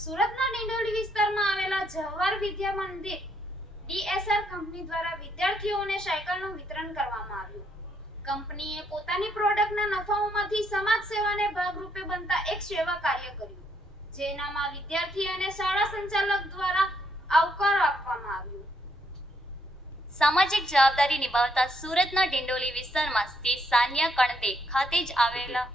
સુરતના ડિંડોલી વિસ્તારમાં આવેલા જવાહર વિદ્યા મંદિર ડીએસઆર કંપની દ્વારા વિદ્યાર્થીઓને સાયકલનું વિતરણ કરવામાં આવ્યું. કંપનીએ પોતાની પ્રોડક્ટના નફાઓમાંથી સમાજ સેવાને ભાગરૂપે બનતા એક સેવા કાર્ય કર્યું, જેનામાં વિદ્યાર્થી અને શાળા સંચાલક દ્વારા આવકાર આપવામાં આવ્યો. સામાજિક જવાબદારી નિભાવતા સુરતના ડિંડોલી વિસ્તારમાં સ્થિત સાનિયા કણતે ખાતે જ આવેલા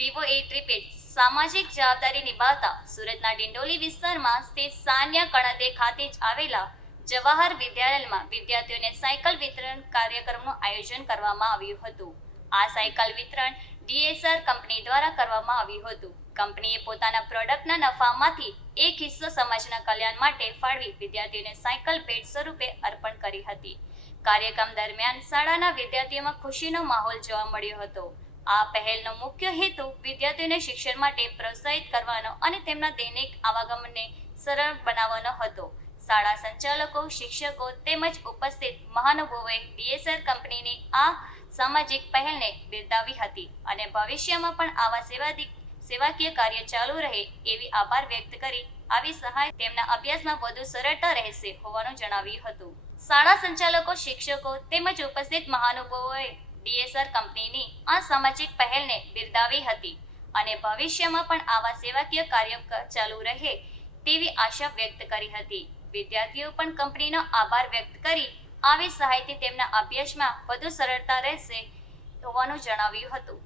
વિવો એ ટ્રીપેડ સામાજિક જવાબદારી નિભાવતા સુરતના ડિંડોલી વિસ્તારમાં સ્થિત સાનિયા કણતે ખાતે જ આવેલા જવાહર વિદ્યાલયમાં વિદ્યાર્થીઓને સાયકલ વિતરણ કાર્યક્રમનું આયોજન કરવામાં આવ્યું હતું. આ સાયકલ વિતરણ ડીએસઆર કંપની દ્વારા કરવામાં આવ્યું હતું. કંપનીએ પોતાના પ્રોડક્ટના નફામાંથી એક હિસ્સો સમાજના કલ્યાણ માટે ફાળવી વિદ્યાર્થીઓને સાયકલ ભેટ સ્વરૂપે અર્પણ કરી હતી. કાર્યક્રમ દરમિયાન શાળાના વિદ્યાર્થીઓમાં ખુશીનો માહોલ જોવા મળ્યો હતો. આ પહેલનો મુખ્ય હેતુ વિદ્યાર્થીઓને શિક્ષણ માટે પ્રોત્સાહિત કરવાનો અને તેમના દૈનિક આવાગમનને સરળ બનાવવાનો હતો. શાળા સંચાલકો, શિક્ષકો તેમજ ઉપસ્થિત મહાનુભાવોએ ડીએસઆર કંપનીની આ સામાજિક પહેલને બિરદાવી હતી અને ભવિષ્યમાં પણ આવા સેવાકીય કાર્ય ચાલુ રહે એવી આભાર વ્યક્ત કરી આવી સહાય તેમના અભ્યાસમાં વધુ સરળતા રહેશે હોવાનું જણાવ્યું હતું. શાળા સંચાલકો, શિક્ષકો તેમજ ઉપસ્થિત મહાનુભાવોએ ડીએસઆર કંપનીની આ સામાજિક પહેલને બિરદાવી હતી અને ભવિષ્યમાં પણ આવા સેવાકીય કાર્ય ચાલુ રહે તેવી આશા વ્યક્ત કરી હતી. વિદ્યાર્થીઓ પણ કંપનીનો આભાર વ્યક્ત કરી આવી સહાયથી તેમના અભ્યાસમાં વધુ સરળતા રહેશે હોવાનું જણાવ્યું હતું.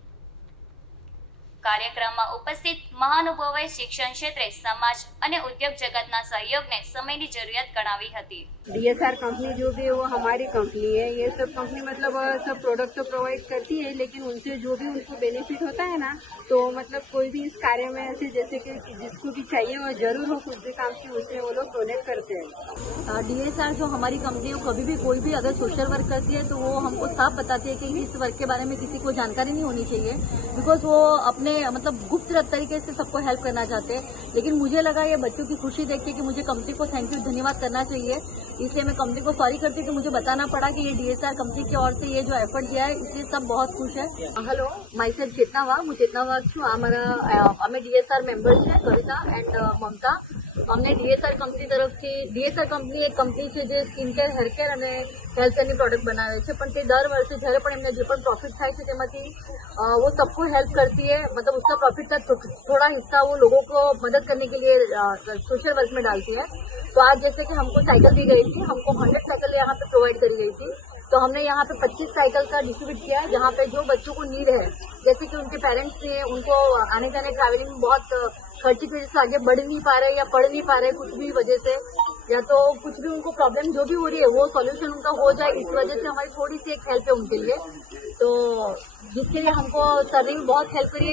કાર્યક્રમમાં ઉપસ્થિત મહાનુભાવોએ શિક્ષણ ક્ષેત્રે સમાજ અને ઉદ્યોગ જગતના सहयोगને समयની જરૂરિયાत ગણાવી હતી. डीएसआर कंपनी जो भी है वो हमारी कंपनी है. ये सब कंपनी मतलब सब प्रोडक्ट तो प्रोवाइड करती है, लेकिन उनसे जो भी उनको बेनिफिट होता है ना, तो मतलब कोई भी इस कार्य में ऐसे जैसे कि जिसको भी चाहिए वो जरूर हो कुछ भी काम की उससे वो लोग डोनेट करते हैं. डीएसआर जो हमारी कंपनी है कभी भी कोई भी अगर सोशल वर्क करती है तो वो हमको साफ बताती है कि इस वर्क के बारे में किसी को जानकारी नहीं होनी चाहिए, बिकॉज वो अपने मतलब गुप्त तरीके से सबको हेल्प करना चाहते हैं. लेकिन मुझे लगा ये बच्चों की खुशी देख के कि मुझे कंपनी को थैंक यू धन्यवाद करना चाहिए, इसलिए मैं कंपनी को सॉरी करती हूँ कि मुझे बताना पड़ा कि ये डीएसआर कंपनी की ओर से ये जो एफर्ट दिया है इसलिए सब बहुत खुश है. हेलो, माई सेल्फ चेतना वाघ, હું ચેતના વાઘ છું. અમે ડીએસઆર મેમ્બર્સ છે, કવિતા એન્ડ મમતા. અમને ડીએસઆર કંપની તરફથી, ડીએસઆર કંપની એક કંપની છે જે સ્કિન કેર, હેર કેર અને હેલ્થ કેરની પ્રોડક્ટ બનાવે છે, પણ તે દર વર્ષે જ્યારે પણ એમને જે પણ प्रॉफिट થાય છે તેમાંથી वो सबको हेल्प करती है, मतलब उसका प्रॉफिट का थोड़ा हिस्सा वो लोगों को मदद करने के लिए सोशल वर्क में डालती है. तो आज जैसे कि हमको साइकिल दी गई थी, हमको 100 साइकिल यहाँ पे प्रोवाइड करी गई थी, तो हमने यहाँ पे 25 साइकिल का डिस्ट्रीब्यूट किया है, जहाँ पे जो बच्चों को नीड है, जैसे कि उनके पेरेंट्स ने उनको आने जाने ट्रैवलिंग में बहुत खर्चे की वजह से आगे बढ़ नहीं पा रहे या पढ़ नहीं पा रहे कुछ भी वजह से, या तो कुछ भी उनको प्रॉब्लम जो भी हो रही है वो सॉल्यूशन उनका हो जाए, इस वजह से हमारी थोड़ी सी एक हेल्प है उनके लिए. तो जिसके लिए हमको सर ने भी बहुत हेल्प करी.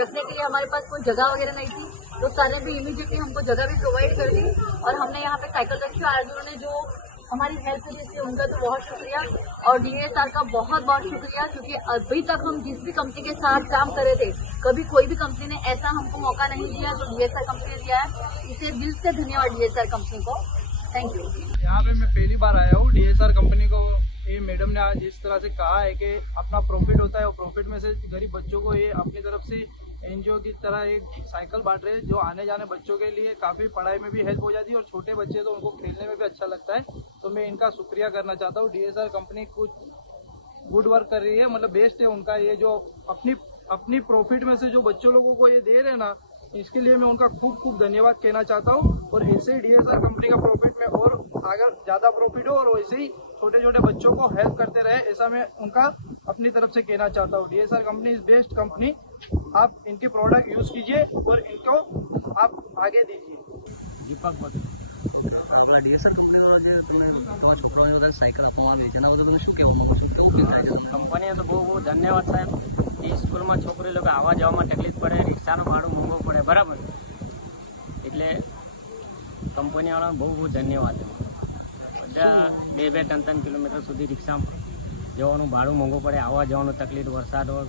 रखने के लिए हमारे पास कोई जगह वगैरह नहीं थी, तो सर ने भी इमीडिएटली हमको जगह भी प्रोवाइड कर दी और हमने यहाँ पे साइकिल रखी. आज उन्होंने जो हमारी हेल्प की जिससे उनका तो बहुत शुक्रिया और डीएसआर का बहुत बहुत शुक्रिया, क्योंकि अभी तक हम जिस भी कंपनी के साथ काम कर रहे थे कभी कोई भी कंपनी ने ऐसा हमको मौका नहीं दिया जो डीएसआर कंपनी ने दिया है. इसे दिल से धन्यवाद डीएसआर कंपनी को. Thank you. यहाँ पे मैं पहली बार आया हूँ. डीएसआर कंपनी को ये मैडम ने आज इस तरह से कहा है कि अपना प्रॉफिट होता है और प्रॉफिट में से गरीब बच्चों को ये अपनी तरफ से एनजीओ की तरह एक साइकिल बांट रहे हैं, जो आने जाने बच्चों के लिए काफ़ी पढ़ाई में भी हेल्प हो जाती है और छोटे बच्चे तो उनको खेलने में भी अच्छा लगता है. तो मैं इनका शुक्रिया करना चाहता हूँ. डीएसआर कंपनी कुछ गुड वर्क कर रही है, मतलब बेस्ट है उनका. ये जो अपनी प्रॉफिट में से जो बच्चों लोगों को ये दे रहे हैं ना, इसके लिए मैं उनका खूब खूब धन्यवाद कहना चाहता हूँ. और ऐसे ही डीएसआर कंपनी का प्रॉफिट में और अगर ज़्यादा प्रॉफिट हो और वैसे ही छोटे छोटे बच्चों को हेल्प करते रहे, ऐसा मैं उनका अपनी तरफ से कहना चाहता हूँ. DSR company is best company. आप इनके प्रोडक्ट यूज़ कीजिए और इनको आप आगे दीजिए. દીપક આપણા ડીએસઆર કંપનીવાળા જે તમે છોકરાઓને બધા સાયકલ આપવામાં આવે છે એના બધું તમે શું કહેવા માંગો છો? કેવું કહેવાય છે? કંપનીએ તો બહુ બહુ ધન્યવાદ સાહેબ. એ સ્કૂલમાં છોકરી લોકો આવવા જવામાં તકલીફ પડે, રિક્ષાનું ભાડું મોંઘું પડે, બરાબર, એટલે કંપનીવાળા બહુ બહુ ધન્યવાદ. બધા 2-2, 3-3 કિલોમીટર સુધી રિક્ષામાં જવાનું ભાડું મોંઘું પડે, આવવા જવાનું તકલીફ, વરસાદ હોય,